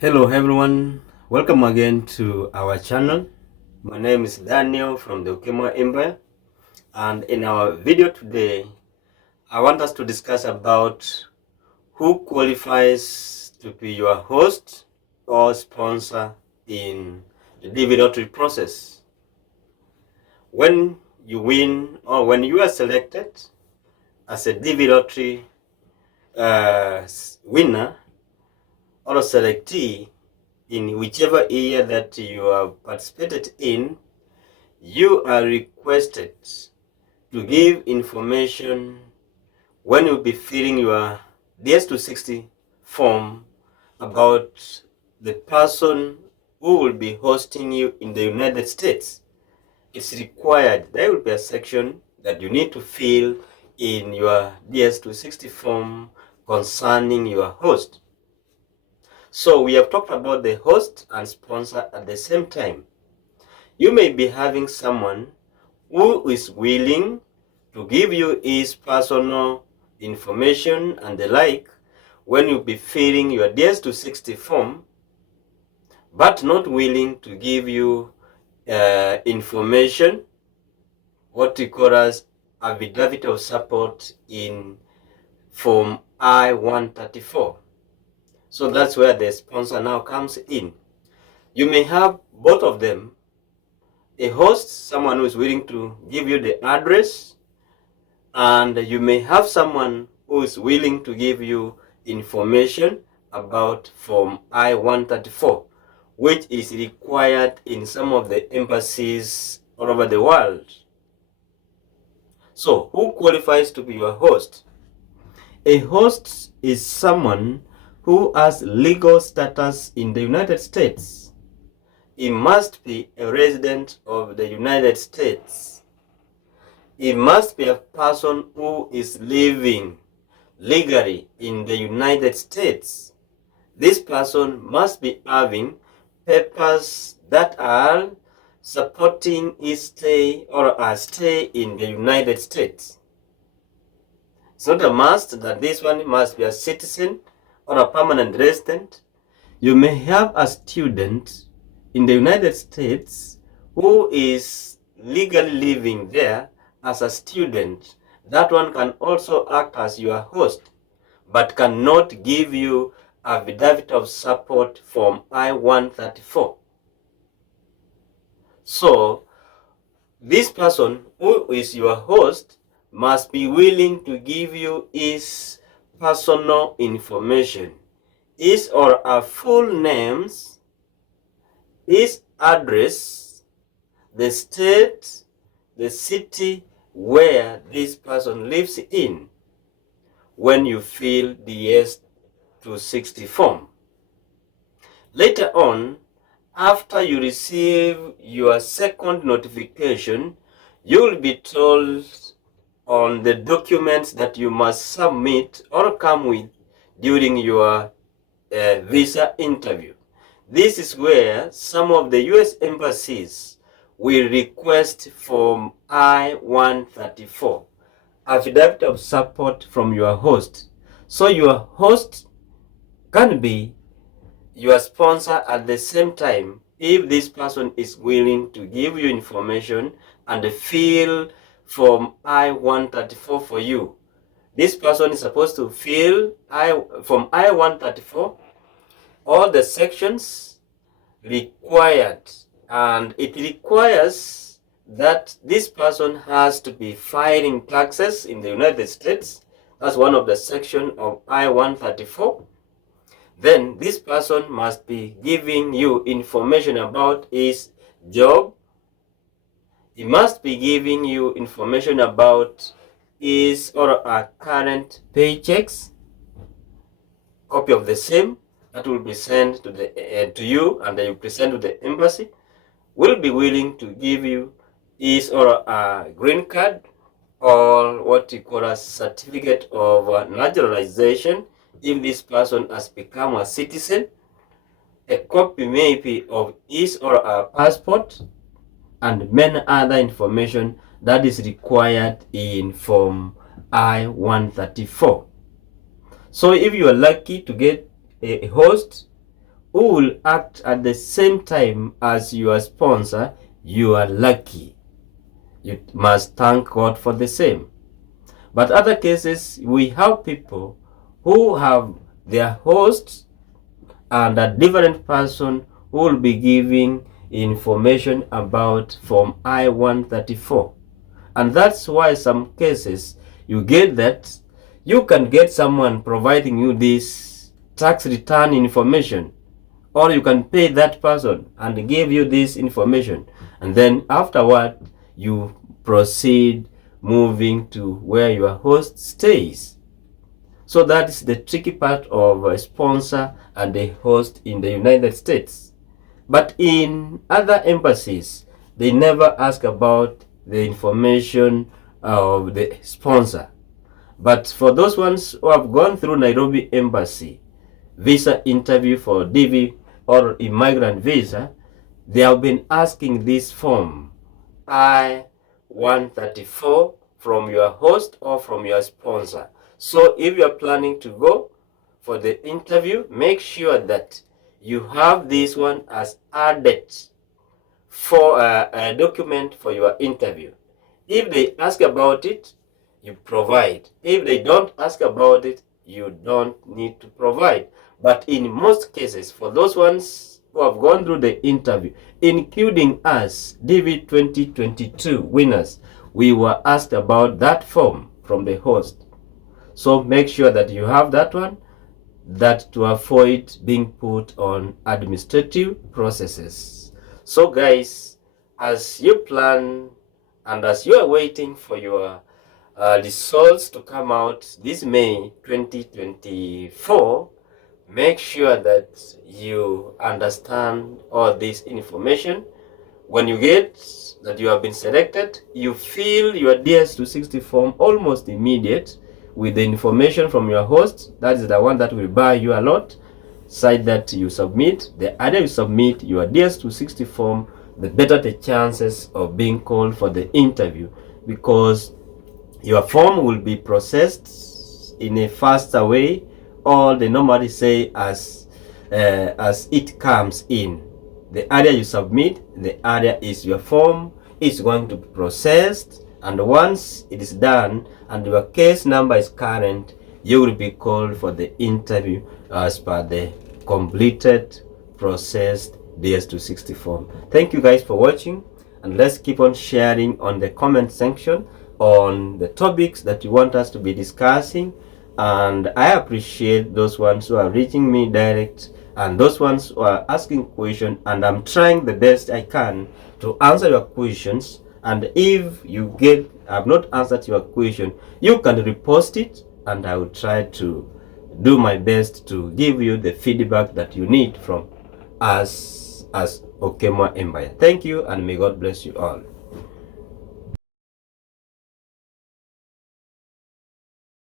Hello everyone, welcome again to our channel. My name is Daniel from the Okemo Empire, and in our video today I want us to discuss about who qualifies to be your host or sponsor in the DV lottery process. When you win or when you are selected as a DV lottery winner or a selectee in whichever area that you have participated in, you are requested to give information when you'll be filling your DS260 form about the person who will be hosting you in the United States. It's required. There will be a section that you need to fill in your DS260 form concerning your host. So we have talked about the host and sponsor at the same time. You may be having someone who is willing to give you his personal information and the like when you be filling your DS260 form, but not willing to give you information, what we call as affidavit of support in form I-134. So that's where the sponsor now comes in. You may have both of them. A host, someone who is willing to give you the address, and you may have someone who is willing to give you information about Form I-134, which is required in some of the embassies all over the world. So, who qualifies to be your host? A host is someone who has legal status in the United States. He must be a resident of the United States. He must be a person who is living legally in the United States. This person must be having papers that are supporting his stay or a stay in the United States. It's not a must that this one must be a citizen or a permanent resident. You may have a student in the United States who is legally living there as a student. That one can also act as your host, but cannot give you affidavit of support from I-134. So, this person who is your host must be willing to give you his personal information, his or her full names, his address, the state, the city where this person lives in when you fill the DS260 form. Later on, after you receive your second notification, you will be told on the documents that you must submit or come with during your visa interview. This is where some of the US embassies will request Form I-134, affidavit of support from your host. So your host can be your sponsor at the same time if this person is willing to give you information and fill Form I-134 for you. This person is supposed to fill Form I-134, all the sections required, and it requires that this person has to be filing taxes in the United States. That's one of the sections of I-134. Then this person must be giving you information about his job. He must be giving you information about his or her current paychecks, copy of the same that will be sent to you, and then you present to the embassy. Will be willing to give you his or her green card, or what you call a certificate of naturalization if this person has become a citizen, a copy maybe of his or her passport, and many other information that is required in Form I-134. So if you are lucky to get a host who will act at the same time as your sponsor, you are lucky. You must thank God for the same. But other cases, we have people who have their hosts and a different person who will be giving information about Form I-134. And that's why some cases you get that you can get someone providing you this tax return information, or you can pay that person and give you this information, and then afterward you proceed moving to where your host stays. So that is the tricky part of a sponsor and a host in the United States. But in other embassies, they never ask about the information of the sponsor. But for those ones who have gone through Nairobi Embassy visa interview for DV or immigrant visa, they have been asking this form I-134 from your host or from your sponsor. So if you are planning to go for the interview, make sure that you have this one as added for a document for your interview. If they ask about it, you provide. If they don't ask about it, you don't need to provide. But in most cases, for those ones who have gone through the interview, including us, DV 2022 winners, we were asked about that form from the host. So make sure that you have that one, that to avoid being put on administrative processes. So guys, as you plan and as you are waiting for your results to come out this May 2024, make sure that you understand all this information. When you get that you have been selected, you fill your DS260 form almost immediate with the information from your host. That is the one that will buy you a lot. Side that you submit. The earlier you submit your DS260 form, the better the chances of being called for the interview, because your form will be processed in a faster way, or they normally say as it comes in. The earlier you submit, the earlier is your form is going to be processed, and once it is done and your case number is current, you will be called for the interview as per the completed processed DS260 form. Thank you guys for watching, and let's keep on sharing on the comment section on the topics that you want us to be discussing. And I appreciate those ones who are reaching me direct and those ones who are asking questions, and I'm trying the best I can to answer your questions. And if you get I've not answered your question, you can repost it, and I will try to do my best to give you the feedback that you need from us as Okemwa Empire. Thank you, and may God bless you all.